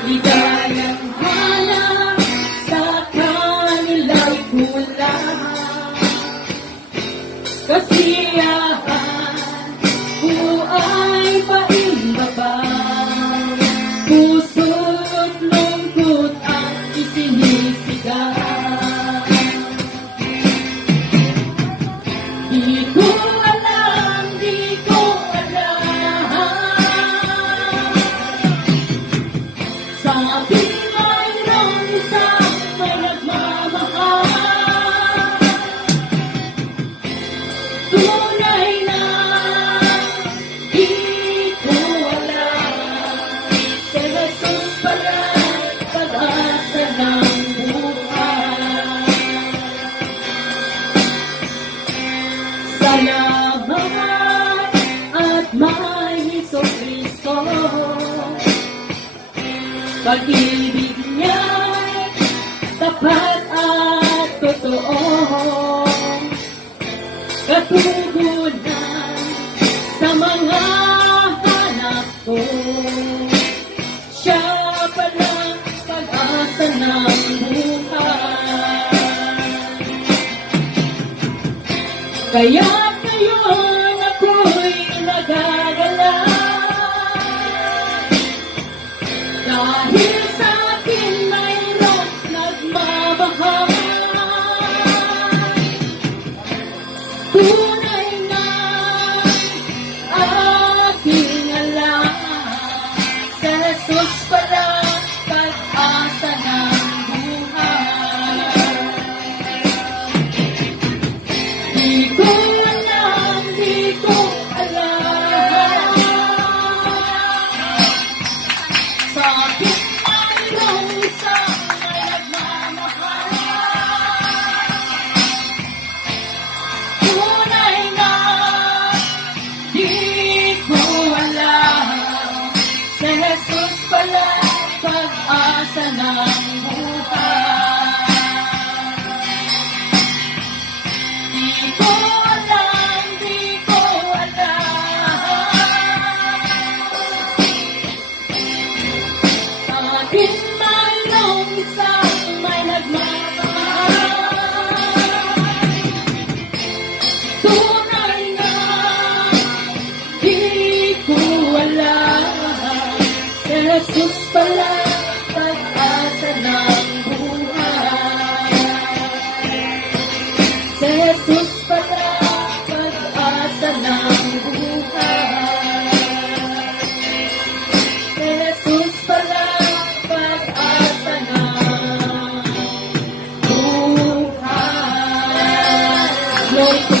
Ligayang hanap sa kanila'y kulang. Kasiyahan, buhay paimbabang, puso't lungkot ang isinisigaw. Di ko alam, di ko alam, sa ating mayroong isang may nagmamahal. Tunay na di ko alam, si Jesus pala'y pag-asa ng buhay. Salamat at may Jesucristo, pag-ibig niya'y tapat at totoo, katugunan sa mga hanap ko. Siya pala pag-asa ng buhay. Kaya ngayon ako'y nagagala, dahil sa akin mayroong nagmamahal. Tunay na aking alam, sa Jesus pala pag-asa ng buhay. Di ko alam, di ko alam, sa akin mayroong isang may nagmamahal. Tunay na di ko alam, si Jesus pala pag-asa ng buhay. Di ko alam, di ko alam, sa akin mayroong isang may nagmamahal. Tunay na di ko alam, si Jesus pala pag-asa ng buhay. Si Jesus pala pag-asa ng buhay. Si Jesus pala pag-asa ng buhay. Glory to